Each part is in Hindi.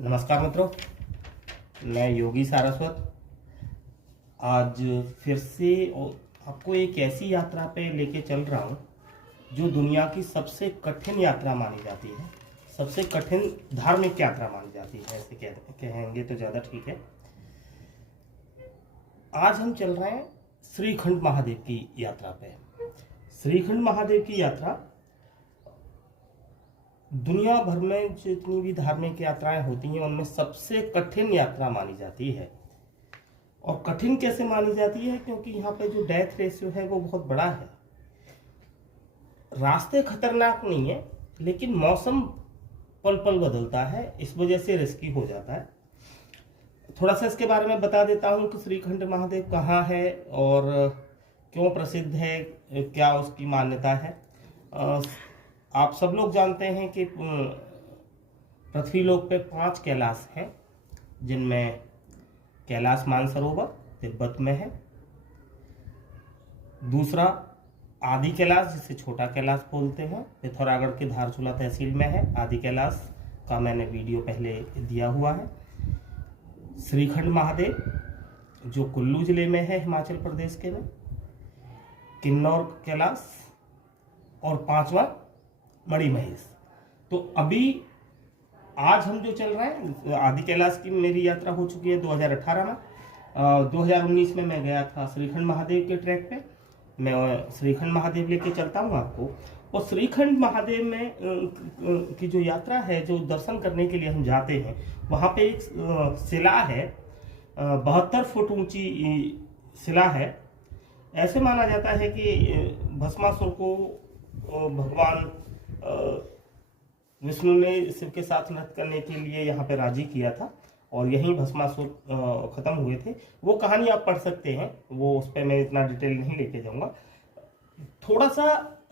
नमस्कार मित्रों, मैं योगी सारस्वत आज फिर से आपको एक ऐसी यात्रा पे लेके चल रहा हूँ जो दुनिया की सबसे कठिन यात्रा मानी जाती है, सबसे कठिन धार्मिक यात्रा मानी जाती है, ऐसे कहेंगे तो ज़्यादा ठीक है। आज हम चल रहे हैं श्रीखंड महादेव की यात्रा पे। श्रीखंड महादेव की यात्रा दुनिया भर में जितनी भी धार्मिक यात्राएं होती हैं उनमें सबसे कठिन यात्रा मानी जाती है। और कठिन कैसे मानी जाती है? क्योंकि यहाँ पे जो डेथ रेशियो है वो बहुत बड़ा है। रास्ते खतरनाक नहीं है, लेकिन मौसम पल पल बदलता है, इस वजह से रिस्की हो जाता है। थोड़ा सा इसके बारे में बता देता हूँ कि श्रीखंड महादेव कहाँ है और क्यों प्रसिद्ध है, क्या उसकी मान्यता है। आप सब लोग जानते हैं कि पृथ्वी लोक पे 5 कैलाश हैं, जिनमें कैलाश मानसरोवर तिब्बत में है। दूसरा आदि कैलाश, जिसे छोटा कैलाश बोलते हैं, पिथौरागढ़ के धारचूला तहसील में है। आदि कैलाश का मैंने वीडियो पहले दिया हुआ है। श्रीखंड महादेव जो कुल्लू जिले में है, हिमाचल प्रदेश के में। किन्नौर कैलाश और 5वां मणिमहेश। तो अभी आज हम जो चल रहे हैं, आदि कैलाश की मेरी यात्रा हो चुकी है 2018 में। 2019 में मैं गया था श्रीखंड महादेव के ट्रैक पे। मैं श्रीखंड महादेव लेके चलता हूँ आपको। और श्रीखंड महादेव में की जो यात्रा है, जो दर्शन करने के लिए हम जाते हैं, वहाँ पे एक शिला है, 72 फुट ऊंची शिला है। ऐसे माना जाता है कि भस्मासुर को भगवान विष्णु ने शिव के साथ नृत्य करने के लिए यहाँ पे राजी किया था और यहीं भस्मासुर खत्म हुए थे। वो कहानी आप पढ़ सकते हैं, वो उस पर मैं इतना डिटेल नहीं लेके जाऊंगा। थोड़ा सा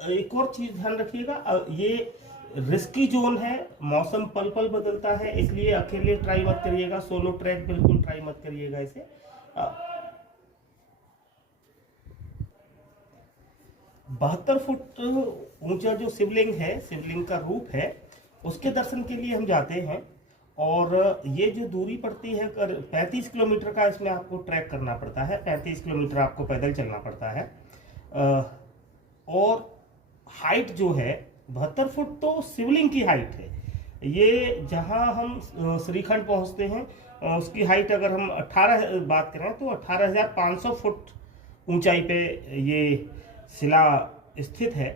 एक और चीज ध्यान रखिएगा, ये रिस्की जोन है, मौसम पल पल बदलता है, इसलिए अकेले ट्राई मत करिएगा, सोलो ट्रैक बिल्कुल ट्राई मत करिएगा इसे। 72 फुट ऊंचा जो शिवलिंग है, शिवलिंग का रूप है, उसके दर्शन के लिए हम जाते हैं। और ये जो दूरी पड़ती है 35 किलोमीटर का, इसमें आपको ट्रैक करना पड़ता है। 35 किलोमीटर आपको पैदल चलना पड़ता है। और हाइट जो है 72 फुट तो शिवलिंग की हाइट है। ये जहां हम श्रीखंड पहुंचते हैं उसकी हाइट अगर हम 18 बात करें तो 18,500 फुट ऊंचाई पे ये शिला स्थित है।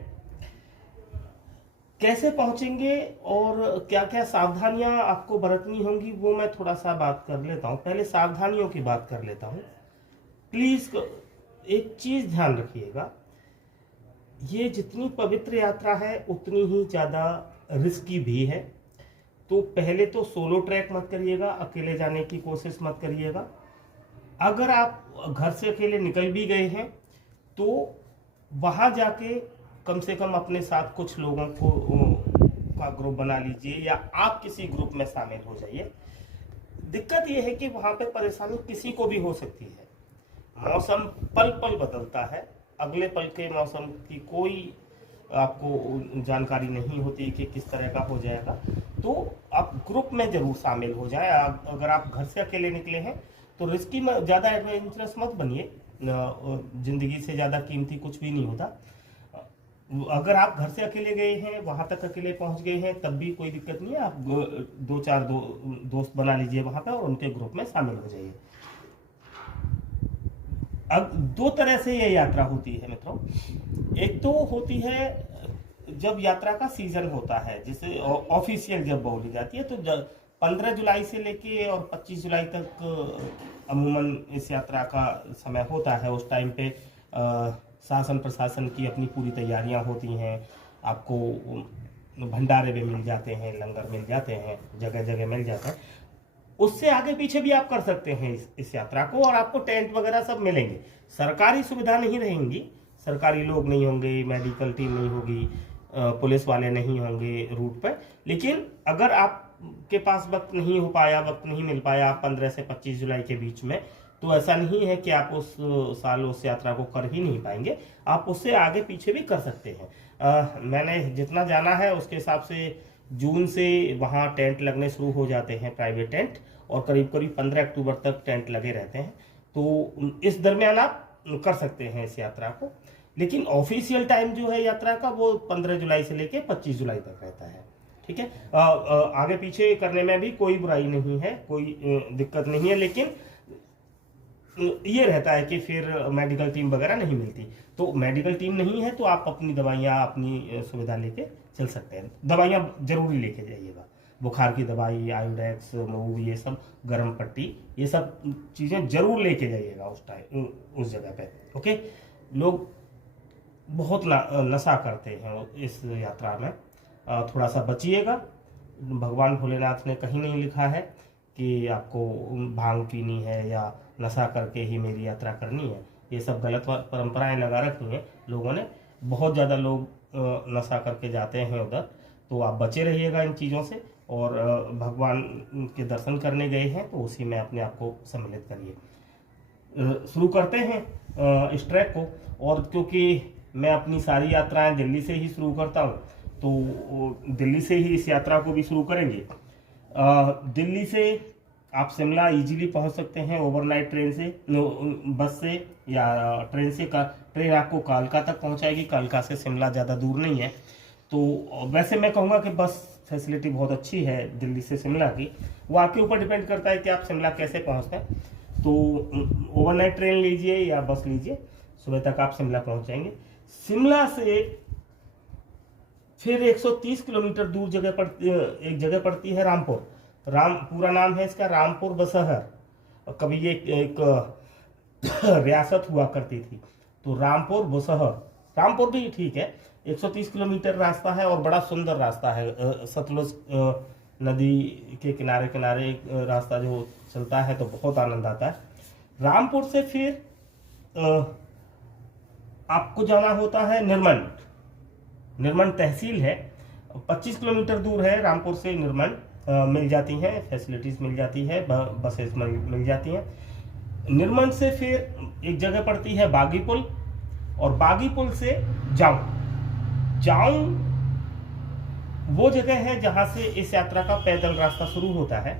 कैसे पहुंचेंगे और क्या क्या सावधानियां आपको बरतनी होंगी, वो मैं थोड़ा सा बात कर लेता हूं। पहले सावधानियों की बात कर लेता हूं। प्लीज एक चीज ध्यान रखिएगा, ये जितनी पवित्र यात्रा है उतनी ही ज्यादा रिस्की भी है। तो पहले तो सोलो ट्रैक मत करिएगा, अकेले जाने की कोशिश मत करिएगा। अगर आप घर से अकेले निकल भी गए हैं तो वहां जाके कम से कम अपने साथ कुछ लोगों को का ग्रुप बना लीजिए, या आप किसी ग्रुप में शामिल हो जाइए। दिक्कत यह है कि वहां पे परेशानी किसी को भी हो सकती है। मौसम पल पल बदलता है, अगले पल के मौसम की कोई आपको जानकारी नहीं होती कि किस तरह का हो जाएगा। तो आप ग्रुप में जरूर शामिल हो जाए। अगर आप घर से अकेले निकले हैं तो रिस्की में ज़्यादा एडवेंचरस मत बनिए, जिंदगी से ज़्यादा कीमती कुछ भी नहीं होता। अगर आप घर से अकेले गए हैं, वहां तक अकेले पहुंच गए हैं, तब भी कोई दिक्कत नहीं है। आप 2-4 दोस्त बना लीजिए वहां पे और उनके ग्रुप में शामिल हो जाइए। अब 2 तरह से यह यात्रा होती है मित्रों। एक तो होती है जब यात्रा का सीजन होता है, जिसे ऑफिशियल जब बोली जाती है, तो 15 जुलाई से लेके और 25 जुलाई तक अमूमन इस यात्रा का समय होता है। उस टाइम पे शासन प्रशासन की अपनी पूरी तैयारियां होती हैं। आपको भंडारे भी मिल जाते हैं, लंगर मिल जाते हैं, जगह जगह मिल जाता है। उससे आगे पीछे भी आप कर सकते हैं इस यात्रा को, और आपको टेंट वगैरह सब मिलेंगे। सरकारी सुविधा नहीं रहेंगी, सरकारी लोग नहीं होंगे, मेडिकल टीम नहीं होगी, पुलिस वाले नहीं होंगे रूट पर। लेकिन अगर आपके पास वक्त नहीं हो पाया, वक्त नहीं मिल पाया 15 से 25 जुलाई के बीच में, तो ऐसा नहीं है कि आप उस साल उस यात्रा को कर ही नहीं पाएंगे। आप उससे आगे पीछे भी कर सकते हैं। मैंने जितना जाना है उसके हिसाब से जून से वहाँ टेंट लगने शुरू हो जाते हैं, प्राइवेट टेंट, और करीब करीब 15 अक्टूबर तक टेंट लगे रहते हैं। तो इस दरमियान आप कर सकते हैं इस यात्रा को। लेकिन ऑफिशियल टाइम जो है यात्रा का वो 15 जुलाई से लेके 25 जुलाई तक रहता है। ठीक है, आगे पीछे करने में भी कोई बुराई नहीं है, कोई दिक्कत नहीं है, लेकिन ये रहता है कि फिर मेडिकल टीम वगैरह नहीं मिलती। तो मेडिकल टीम नहीं है तो आप अपनी दवाइयाँ अपनी सुविधा लेके चल सकते हैं। दवाइयाँ जरूरी लेके जाइएगा, बुखार की दवाई, आयोडेक्स, मूव, ये सब, गर्म पट्टी, ये सब चीज़ें जरूर लेके जाइएगा उस टाइम, उस जगह पे। ओके, लोग बहुत नशा करते हैं इस यात्रा में, थोड़ा सा बचिएगा। भगवान भोलेनाथ ने कहीं नहीं लिखा है कि आपको भांग पीनी है या नशा करके ही मेरी यात्रा करनी है। ये सब गलत परंपराएं लगा रखी हैं लोगों ने। बहुत ज़्यादा लोग नशा करके जाते हैं उधर, तो आप बचे रहिएगा इन चीज़ों से। और भगवान के दर्शन करने गए हैं तो उसी में अपने आप को सम्मिलित करिए। शुरू करते हैं इस ट्रैक को। और क्योंकि मैं अपनी सारी यात्राएं दिल्ली से ही शुरू करता हूं, तो दिल्ली से ही इस यात्रा को भी शुरू करेंगे। दिल्ली से आप शिमला इजीली पहुंच सकते हैं ओवरनाइट ट्रेन से, बस से या ट्रेन से। ट्रेन आपको कालका तक पहुंचाएगी। कालका से शिमला ज़्यादा दूर नहीं है। तो वैसे मैं कहूँगा कि बस फैसिलिटी बहुत अच्छी है दिल्ली से शिमला की। वो आपके ऊपर डिपेंड करता है कि आप शिमला कैसे पहुँचते हैं। तो ओवरनाइट ट्रेन लीजिए या बस लीजिए, सुबह तक आप शिमला पहुँच जाएंगे। शिमला से फिर 130 किलोमीटर दूर एक जगह पड़ती है रामपुर। पूरा नाम है इसका रामपुर बसहर। कभी ये एक रियासत हुआ करती थी, तो रामपुर बसहर। रामपुर भी ठीक है, 130 किलोमीटर रास्ता है और बड़ा सुंदर रास्ता है। सतलुज नदी के किनारे किनारे रास्ता जो चलता है तो बहुत आनंद आता है। रामपुर से फिर आपको जाना होता है निर्मंड। निर्मंड तहसील है, 25 किलोमीटर दूर है रामपुर से निर्मंड। मिल जाती हैं फैसिलिटीज, मिल जाती है, बसेस मिल जाती हैं। निर्मंड से फिर एक जगह पड़ती है बागीपुल, और बागीपुल से जाऊं वो जगह है जहां से इस यात्रा का पैदल रास्ता शुरू होता है।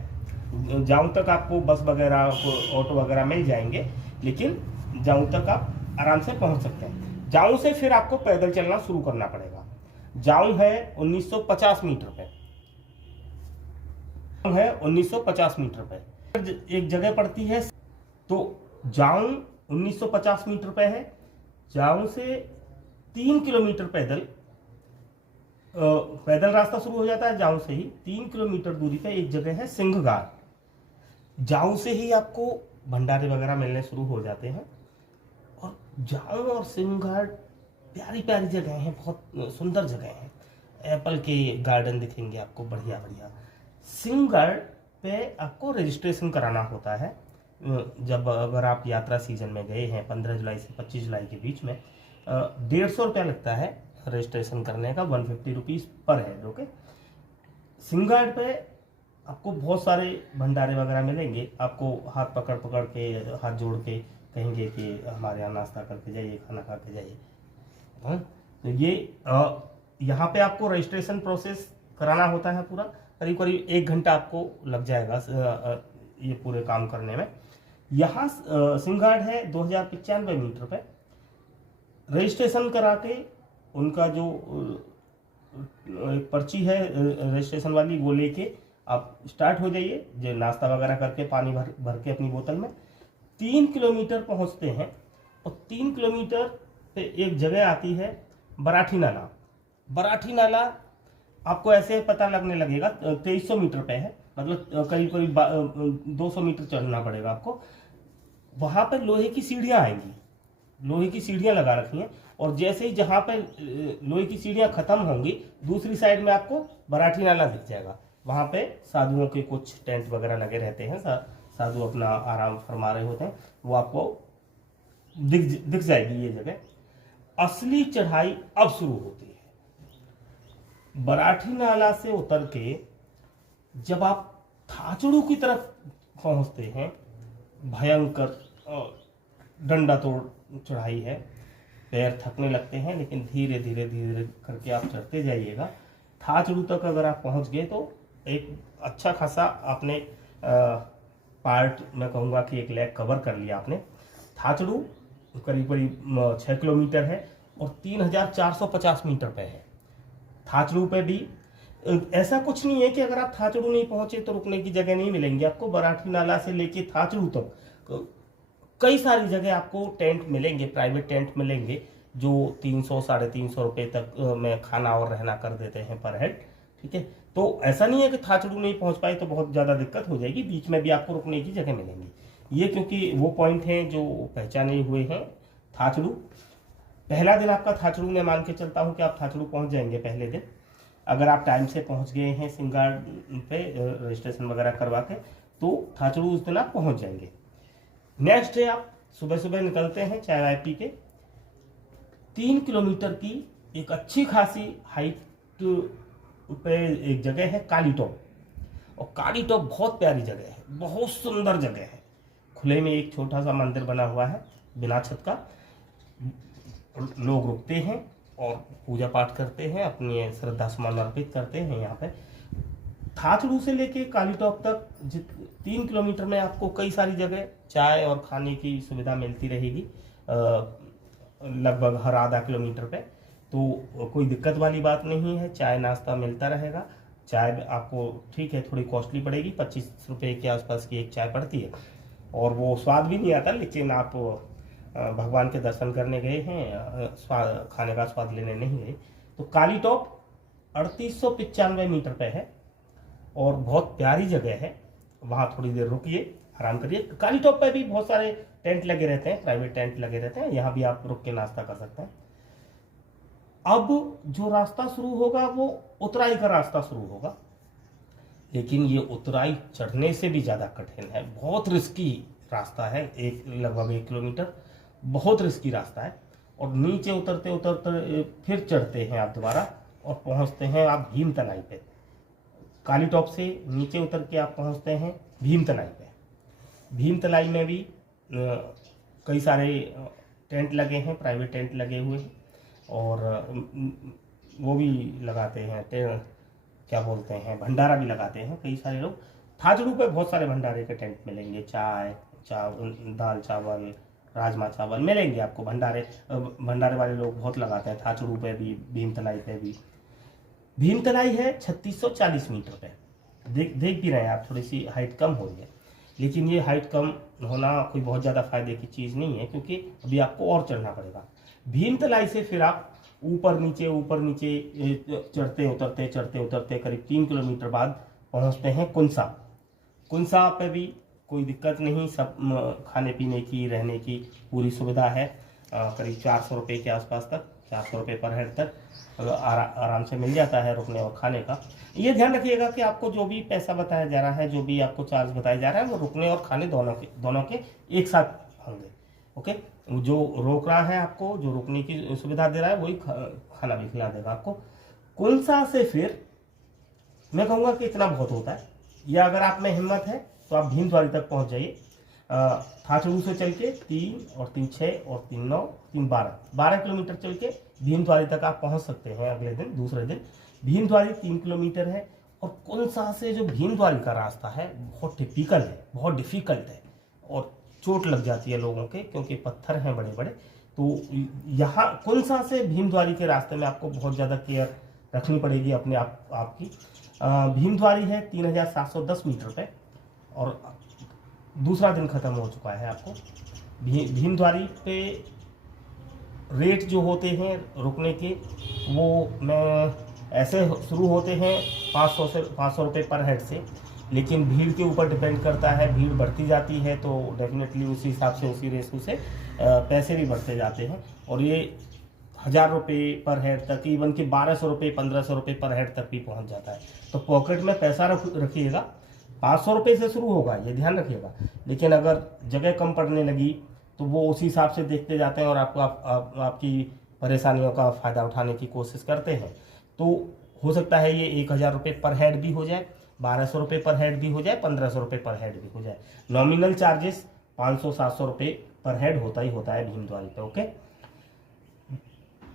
जाऊं तक आपको बस वगैरह, ऑटो वगैरह मिल जाएंगे, लेकिन जाऊं तक आप आराम से पहुंच सकते हैं। जाऊं से फिर आपको पैदल चलना शुरू करना पड़ेगा। जाऊं है 1950 मीटर पे, है 1950 मीटर पे एक जगह पड़ती है। तो जाऊं 1950 मीटर पे है। जाऊं से 3 किलोमीटर पैदल रास्ता शुरू हो जाता है। जाऊं से ही 3 किलोमीटर दूरी पे एक जगह है सिंहगाड़। जाऊं से ही आपको भंडारे वगैरह मिलने शुरू हो जाते हैं। और जाऊं और सिंहगाड़ प्यारी प्यारी जगह हैं, बहुत सुंदर जगह हैं। एप्पल के गार्डन दिखेंगे आपको, बढ़िया बढ़िया। सिंहगढ़ पे आपको रजिस्ट्रेशन कराना होता है। जब अगर आप यात्रा सीजन में गए हैं 15 जुलाई से 25 जुलाई के बीच में, 150 रुपया लगता है रजिस्ट्रेशन करने का, 150 रुपीज़ पर हेड। ओके, सिंहगढ़ पे आपको बहुत सारे भंडारे वगैरह मिलेंगे। आपको हाथ पकड़ पकड़ के, हाथ जोड़ के कहेंगे कि हमारे यहाँ नाश्ता करके जाइए, खाना खा के जाइए। तो ये यहाँ पे आपको रजिस्ट्रेशन प्रोसेस कराना होता है पूरा। करीब करीब 1 घंटा आपको लग जाएगा ये पूरे काम करने में। यहाँ सिंहगढ़ है 2095 मीटर पे। रजिस्ट्रेशन करा के उनका जो पर्ची है रजिस्ट्रेशन वाली, वो लेके आप स्टार्ट हो जाइए। जो नाश्ता वगैरह करके पानी भर के अपनी बोतल में 3 किलोमीटर पहुँचते हैं। और 3 किलोमीटर पे एक जगह आती है बराठी नाला। बराठी नाला आपको ऐसे पता लगने लगेगा 2300 मीटर पे है, मतलब करीब करीब 200 मीटर चढ़ना पड़ेगा आपको। वहां पर लोहे की सीढ़ियां आएंगी, लोहे की सीढ़ियां लगा रखी हैं। और जैसे ही जहां पर लोहे की सीढ़ियां खत्म होंगी, दूसरी साइड में आपको बराठी नाला दिख जाएगा। वहां पे साधुओं के कुछ टेंट वगैरह लगे रहते हैं, साधु अपना आराम फरमा रहे होते हैं, वो आपको दिख जाएगी ये जगह। असली चढ़ाई अब शुरू होती है। बराठी नाला से उतर के जब आप थाचड़ू की तरफ पहुंचते हैं, भयंकर डंडा तोड़ चढ़ाई है। पैर थकने लगते हैं, लेकिन धीरे धीरे धीरे करके आप चढ़ते जाइएगा। थाचड़ू तक अगर आप पहुंच गए तो एक अच्छा खासा आपने पार्ट, मैं कहूँगा कि एक लेग कवर कर लिया आपने। थाचड़ू करीब करीब 6 किलोमीटर है और 3450 मीटर पे है। थाचड़ू पे भी ऐसा कुछ नहीं है कि अगर आप थाचड़ू नहीं पहुंचे तो रुकने की जगह नहीं मिलेंगी आपको। बराठी नाला से लेके थाचड़ू तक कई सारी जगह आपको टेंट मिलेंगे, प्राइवेट टेंट मिलेंगे, जो 300 350 रुपये तक में खाना और रहना कर देते हैं पर हेड। ठीक है, तो ऐसा नहीं है कि थाचड़ू नहीं पहुंच पाए तो बहुत ज़्यादा दिक्कत हो जाएगी, बीच में भी आपको रुकने की जगह मिलेंगी। ये क्योंकि वो पॉइंट हैं जो पहचाने हुए हैं। थाचड़ू पहला दिन आपका थाचड़ू में मान के चलता हूँ कि आप थाचड़ू पहुँच जाएंगे पहले दिन, अगर आप टाइम से पहुँच गए हैं सिंगार पे रजिस्ट्रेशन वगैरह करवा के, तो थाचड़ू उस दिन आप पहुँच जाएंगे। नेक्स्ट डे आप सुबह सुबह निकलते हैं चाय वाय पी के। 3 किलोमीटर की एक अच्छी खासी हाइट पे एक जगह है काली टॉप, और काली टॉप बहुत प्यारी जगह है, बहुत सुंदर जगह है। खुले में एक छोटा सा मंदिर बना हुआ है बिना छत का, लोग रुकते हैं और पूजा पाठ करते हैं, अपनी श्रद्धा सुमन अर्पित करते हैं यहाँ पे। थाचड़ू से लेके काली टॉप तक 3 किलोमीटर में आपको कई सारी जगह चाय और खाने की सुविधा मिलती रहेगी, लगभग हर आधा किलोमीटर पे, तो कोई दिक्कत वाली बात नहीं है। चाय नाश्ता मिलता रहेगा। चाय आपको ठीक है थोड़ी कॉस्टली पड़ेगी, 25 रुपये के आसपास की एक चाय पड़ती है, और वो स्वाद भी नहीं आता, लेकिन आप भगवान के दर्शन करने गए हैं, स्वाद खाने का स्वाद लेने नहीं गए। तो काली टॉप 3895 मीटर पे है और बहुत प्यारी जगह है, वहाँ थोड़ी देर रुकिए, आराम करिए। काली टॉप पे भी बहुत सारे टेंट लगे रहते हैं, प्राइवेट टेंट लगे रहते हैं, यहाँ भी आप रुक के नाश्ता कर सकते हैं। अब जो रास्ता शुरू होगा वो उतराई का रास्ता शुरू होगा, लेकिन ये उतराई चढ़ने से भी ज़्यादा कठिन है, बहुत रिस्की रास्ता है, लगभग 1 किलोमीटर बहुत रिस्की रास्ता है। और नीचे उतरते उतरते फिर चढ़ते हैं आप दोबारा और पहुंचते हैं आप भीम तलाई पे। काली टॉप से नीचे उतर के आप पहुंचते हैं भीम तलाई पे। भीम तलाई में भी कई सारे टेंट लगे हैं, प्राइवेट टेंट लगे हुए हैं, और वो भी लगाते हैं, क्या बोलते हैं, भंडारा भी लगाते हैं कई सारे लोग। थाचड़ू पे बहुत सारे भंडारे के टेंट मिलेंगे, चाय दाल चावल राजमा चावल मिलेंगे आपको, भंडारे वाले लोग बहुत लगाते हैं थाचड़ू पे भी, भीम तलाई पे भी। भीम तलाई है 3640 मीटर पे, देख भी रहे हैं आप, थोड़ी सी हाइट कम हो है, लेकिन ये हाइट कम होना कोई बहुत ज़्यादा फायदे की चीज़ नहीं है, क्योंकि अभी आपको और चढ़ना पड़ेगा। भीम तलाई से फिर आप ऊपर नीचे चढ़ते उतरते करीब 3 किलोमीटर बाद पहुंचते हैं कुंसा। कुंसा पे भी कोई दिक्कत नहीं, सब खाने पीने की रहने की पूरी सुविधा है, करीब 400 रुपये के आसपास तक, 400 रुपये पर हेड तक आराम से मिल जाता है रुकने और खाने का। ये ध्यान रखिएगा कि आपको जो भी पैसा बताया जा रहा है, जो भी आपको चार्ज बताया जा रहा है, वो रुकने और खाने दोनों के एक साथ होंगे। ओके, जो रोक रहा है आपको, जो रुकने की सुविधा दे रहा है, वही खाना भी खिला देगा आपको। कुंसा से फिर मैं कहूँगा कि इतना बहुत होता है, या अगर आप में हिम्मत है तो आप भीमद्वारी तक पहुँच जाइए। थाचड़ू से चल के 3 और 3 6 और 3 9 3 12 किलोमीटर चल के भीमद्वारी तक आप पहुंच सकते हैं अगले दिन, दूसरे दिन। भीमद्वारी 3 किलोमीटर है, और कुंसा से जो भीमद्वारी का रास्ता है बहुत टिपिकल है, बहुत डिफिकल्ट है, और चोट लग जाती है लोगों के, क्योंकि पत्थर हैं बड़े बड़े। तो यहाँ कुंसा से भीमद्वारी के रास्ते में आपको बहुत ज़्यादा केयर रखनी पड़ेगी अपने आपकी। भीमद्वारी है 3710 मीटर पे, और दूसरा दिन खत्म हो चुका है आपको। भीमद्वारी पे रेट जो होते हैं रुकने के, वो मैं ऐसे शुरू होते हैं 500 रुपये पर हेड से, लेकिन भीड़ के ऊपर डिपेंड करता है, भीड़ बढ़ती जाती है तो डेफिनेटली उसी हिसाब से, उसी रेशो से पैसे भी बढ़ते जाते हैं, और ये 1000 रुपये पर हेड तक, इवन कि 1200 रुपये 1500 रुपये पर हेड तक भी पहुंच जाता है। तो पॉकेट में पैसा रखिएगा, 500 रुपये से शुरू होगा, ये ध्यान रखिएगा। लेकिन अगर जगह कम पड़ने लगी तो वो उसी हिसाब से देखते जाते हैं और आपको आपकी परेशानियों का फ़ायदा उठाने की कोशिश करते हैं। तो हो सकता है ये 1000 रुपये पर हेड भी हो जाए, 1200 रुपये पर हेड भी हो जाए, 1500 रुपये पर हेड भी हो जाए। नॉमिनल चार्जेस 500-700 रुपये पर हेड होता ही होता है भीमद्वारी पे। ओके,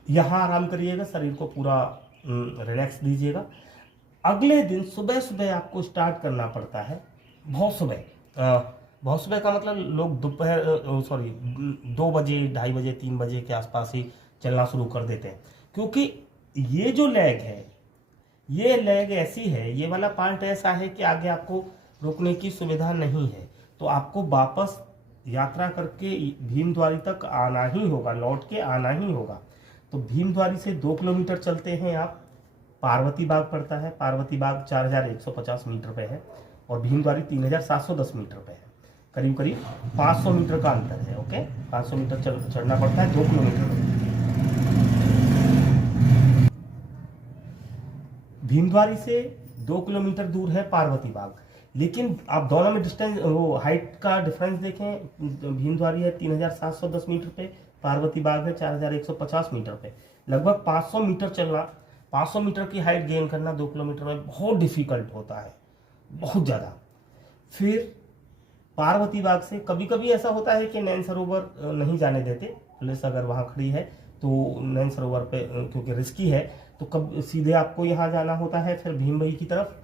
यहाँ आराम करिएगा, शरीर को पूरा रिलैक्स दीजिएगा। अगले दिन सुबह सुबह आपको स्टार्ट करना पड़ता है, बहुत सुबह का मतलब लोग दोपहर 2 बजे, 2:30 बजे, 3 बजे के आसपास ही चलना शुरू कर देते हैं, क्योंकि ये जो लेग है, ये लेग ऐसी है, ये वाला पार्ट ऐसा है कि आगे आपको रुकने की सुविधा नहीं है। तो आपको वापस यात्रा करके भीमद्वारी तक आना ही होगा, लौट के आना ही होगा। तो भीमद्वारी से 2 किलोमीटर चलते हैं आप, पार्वती बाग पड़ता है। पार्वती बाग 4150 मीटर पे है और भीमद्वारी 3710 मीटर पे है। करीब करीब 500 मीटर का अंतर है। ओके, 500 मीटर चढ़ना पड़ता है 2 किलोमीटर में। भीमद्वारी से 2 किलोमीटर दूर है पार्वती बाग, लेकिन आप दोनों में डिस्टेंस, वो हाइट का डिफरेंस देखें। भीमद्वारी है 3710 मीटर पे, पार्वती बाग है 4150 मीटर पे। लगभग 500 मीटर चलना, 500 मीटर की हाइट गेन करना 2 किलोमीटर में बहुत डिफिकल्ट होता है, बहुत ज़्यादा। फिर पार्वती बाग से कभी कभी ऐसा होता है कि नैन सरोवर नहीं जाने देते, पुलिस अगर वहाँ खड़ी है तो नैन सरोवर पे, क्योंकि रिस्की है, तो कब सीधे आपको यहाँ जाना होता है फिर भीमबही की तरफ।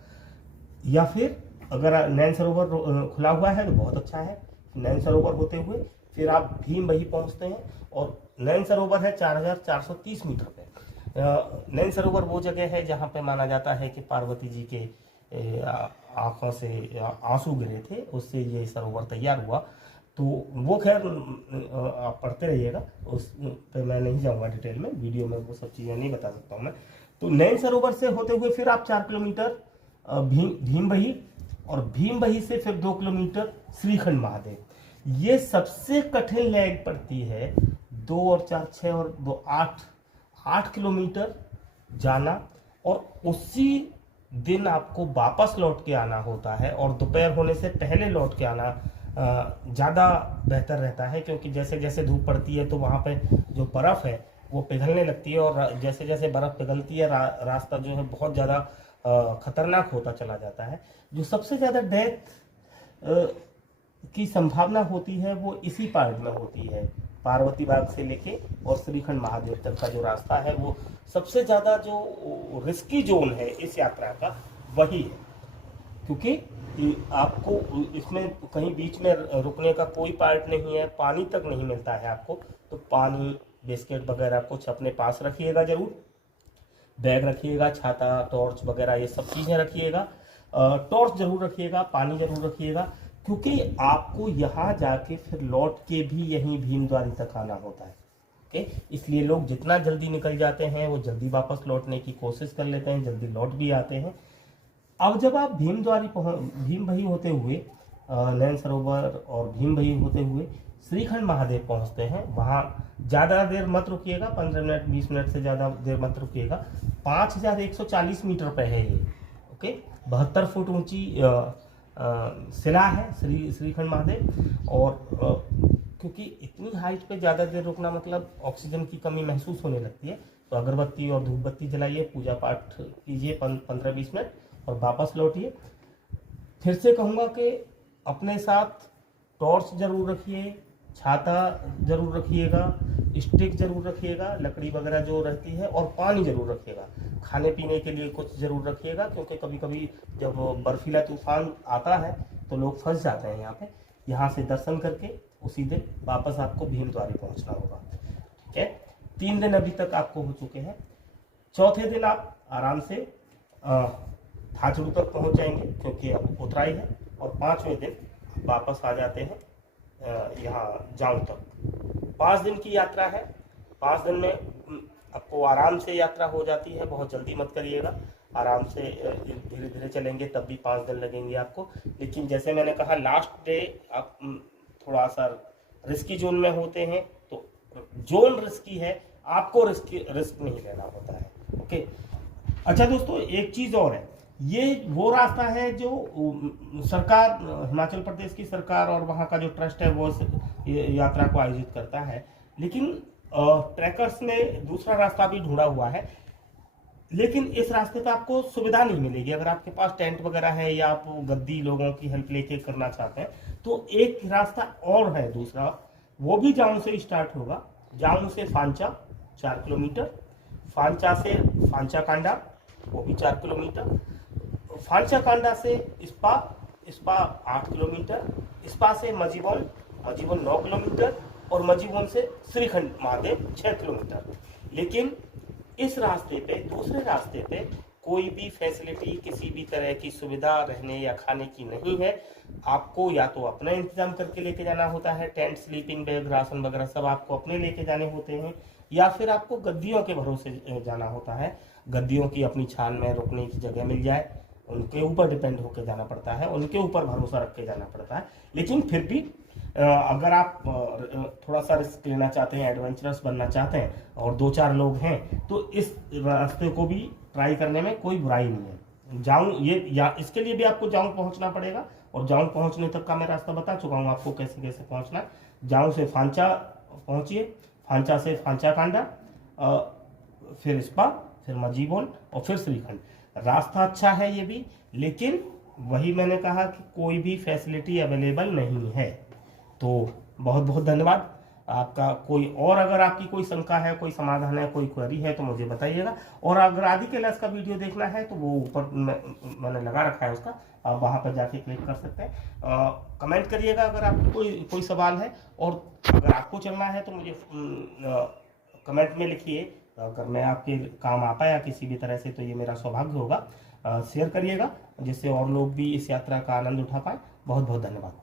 या फिर अगर नैन सरोवर खुला हुआ है तो बहुत अच्छा है, नैन सरोवर होते हुए फिर आप भीमबही पहुँचते हैं। और नैन सरोवर है 4430 मीटर पे। नैन सरोवर वो जगह है जहाँ पे माना जाता है कि पार्वती जी के आंखों से आंसू गिरे थे, उससे ये सरोवर तैयार हुआ। तो वो खैर आप पढ़ते रहिएगा, उस पे मैं नहीं जाऊँगा डिटेल में, वीडियो में वो सब चीज़ें नहीं बता सकता हूँ मैं। तो नैन सरोवर से होते हुए फिर आप 4 किलोमीटर भीमबही, और भीमबही से फिर 2 किलोमीटर श्रीखंड महादेव। ये सबसे कठिन लेग पड़ती है। 2 और 4 6 और 2 8 किलोमीटर जाना, और उसी दिन आपको वापस लौट के आना होता है। और दोपहर होने से पहले लौट के आना ज़्यादा बेहतर रहता है, क्योंकि जैसे जैसे धूप पड़ती है तो वहाँ पे जो बर्फ़ है वो पिघलने लगती है, और जैसे जैसे बर्फ़ पिघलती है रास्ता जो है बहुत ज़्यादा खतरनाक होता चला जाता है। जो सबसे ज़्यादा डेथ की संभावना होती है वो इसी पार्ट में होती है। पार्वती बाग से लेके और श्रीखंड महादेव तक का जो रास्ता है वो सबसे ज़्यादा जो रिस्की जोन है इस यात्रा का वही है, क्योंकि आपको इसमें कहीं बीच में रुकने का कोई पार्ट नहीं है, पानी तक नहीं मिलता है आपको। तो पानी, बिस्किट वगैरह कुछ अपने पास रखिएगा जरूर, बैग रखिएगा, छाता, टॉर्च वगैरह ये सब चीज़ें रखिएगा। टॉर्च जरूर रखिएगा, पानी जरूर रखिएगा, क्योंकि आपको यहाँ जाके फिर लौट के भी यहीं भीमद्वारी तक आना होता है। ओके, इसलिए लोग जितना जल्दी निकल जाते हैं वो जल्दी वापस लौटने की कोशिश कर लेते हैं, जल्दी लौट भी आते हैं। अब जब आप भीमबही होते हुए नैन सरोवर और भीमबही होते हुए श्रीखंड महादेव पहुंचते हैं, वहाँ ज़्यादा देर मत रुकिएगा, 15 मिनट 20 मिनट से ज़्यादा देर मत रुकिएगा। 5140 मीटर पे है ये। ओके, 72 फुट ऊंची शिला है श्रीखंड महादेव। और क्योंकि इतनी हाइट पे ज़्यादा देर रुकना मतलब ऑक्सीजन की कमी महसूस होने लगती है, तो अगरबत्ती और धूप बत्ती जलाइए, पूजा पाठ कीजिए 15-20 मिनट और वापस लौटिए। फिर से कहूँगा कि अपने साथ टॉर्च जरूर रखिए, छाता जरूर रखिएगा, स्टिक जरूर रखिएगा, लकड़ी वगैरह जो रहती है, और पानी जरूर रखिएगा। खाने पीने के लिए कुछ जरूर रखिएगा, क्योंकि कभी कभी जब बर्फीला तूफान आता है तो लोग फंस जाते हैं यहाँ पे। यहाँ से दर्शन करके उसी दिन वापस आपको भीमद्वारी पहुँचना होगा। ठीक है, 3 दिन अभी तक आपको हो चुके हैं। चौथे दिन आप आराम से थाचड़ू तक पहुँच जाएंगे, क्योंकि अब उतराई है। और 5वें दिन वापस आ जाते हैं यहाँ जाऊं तक। 5 दिन की यात्रा है। 5 दिन में आपको आराम से यात्रा हो जाती है, बहुत जल्दी मत करिएगा, आराम से धीरे धीरे चलेंगे तब भी 5 दिन लगेंगे आपको। लेकिन जैसे मैंने कहा, लास्ट डे आप थोड़ा सा रिस्की जोन में होते हैं, तो जोन रिस्की है, आपको रिस्क नहीं लेना होता है। ओके, अच्छा दोस्तों, एक चीज़ और है, ये वो रास्ता है जो सरकार, हिमाचल प्रदेश की सरकार और वहाँ का जो ट्रस्ट है वो यात्रा को आयोजित करता है। लेकिन ट्रैकर्स ने दूसरा रास्ता भी ढूंढा हुआ है, लेकिन इस रास्ते पे आपको सुविधा नहीं मिलेगी। अगर आपके पास टेंट वगैरह है या आप गद्दी लोगों की हेल्प लेके करना चाहते हैं, तो एक रास्ता और है दूसरा, वो भी जाऊं से स्टार्ट होगा। जाऊं से फांचा 4 किलोमीटर, फांचा से फांचाकांडा वो भी 4 किलोमीटर, फांचाकांडा से स्पा, स्पा 8 किलोमीटर, स्पा से मजीबोन, मजीबोन 9 किलोमीटर, और मजीबोन से श्रीखंड महादेव 6 किलोमीटर। लेकिन इस रास्ते पे, दूसरे रास्ते पे कोई भी फैसिलिटी, किसी भी तरह की सुविधा रहने या खाने की नहीं है। आपको या तो अपना इंतजाम करके लेके जाना होता है, टेंट, स्लीपिंग बैग, राशन वगैरह सब आपको अपने लेके जाने होते हैं, या फिर आपको गद्दियों के भरोसे जाना होता है। गद्दियों की अपनी छान में रुकने की जगह मिल जाए, उनके ऊपर डिपेंड होकर जाना पड़ता है, उनके ऊपर भरोसा रख के जाना पड़ता है। लेकिन फिर भी अगर आप थोड़ा सा रिस्क लेना चाहते हैं, एडवेंचरस बनना चाहते हैं और 2-4 लोग हैं, तो इस रास्ते को भी ट्राई करने में कोई बुराई नहीं है। जाऊं ये, या इसके लिए भी आपको जाऊं पहुंचना पड़ेगा, और जाऊं पहुंचने तक का मैं रास्ता बता चुका हूं आपको कैसे कैसे पहुंचना है। जाऊं से फांचा पहुंचिए, फांचा से फांचाकांडा, फिर स्पा, फिर मजीबोन और फिर श्रीखंड। रास्ता अच्छा है ये भी, लेकिन वही मैंने कहा कि कोई भी फैसिलिटी अवेलेबल नहीं है। तो बहुत बहुत धन्यवाद आपका। कोई और अगर आपकी कोई शंका है, कोई समाधान है, कोई क्वेरी है तो मुझे बताइएगा। और अगर आदि कैलाश का वीडियो देखना है तो वो ऊपर मैंने लगा रखा है उसका, आप वहाँ पर जाके क्लिक कर सकते हैं। कमेंट करिएगा अगर आपको कोई सवाल है, और अगर आपको चलना है तो मुझे कमेंट में लिखिए। अगर मैं आपके काम आ पाया किसी भी तरह से तो ये मेरा सौभाग्य होगा। शेयर करिएगा जिससे और लोग भी इस यात्रा का आनंद उठा पाए। बहुत बहुत धन्यवाद।